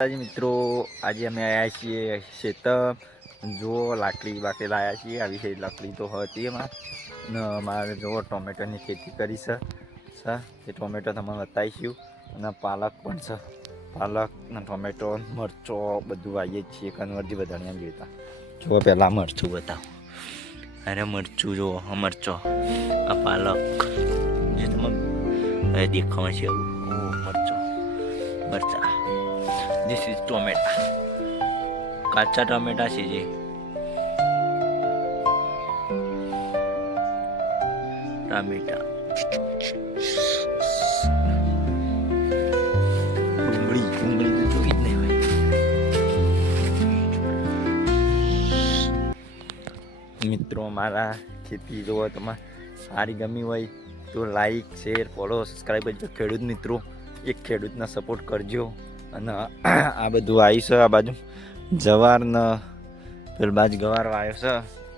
મિત્રો આજે અમે આવ્યા છીએ ખેતર જો લાકડી બાકડી લાવ્યા છીએ આવી છે લાકડી તો હતી એમાં ને મારે જો ટોમેટોની ખેતી કરી છે એ ટોમેટો તમને બતાવીશું અને પાલક પણ છે પાલક ને ટોમેટો મરચો બધું વાવીએ છીએ કન્વર્જી બધાને જોઈતા જો પહેલાં મરચું બતાવો અરે મરચું જુઓ મરચો આ પાલક જે તમે દેખાવા છે એવું મરચો મરચા This is tomato. કાચા ટમેટા છે જે ટમેટા ડુંગળી તો જોઈ જ નહીં હોય. મિત્રો મારા ખેતી જોવો તમારે સારી ગમી હોય તો લાઈક શેર ફોલો સબસ્ક્રાઈબ કરજો. ખેડૂત મિત્રો એક ખેડૂતને સપોર્ટ કરજો. અને આ બધું આવ્યું છે આ બાજુ જવાર ને પેલ બાજુ ગવાર આવ્યો છે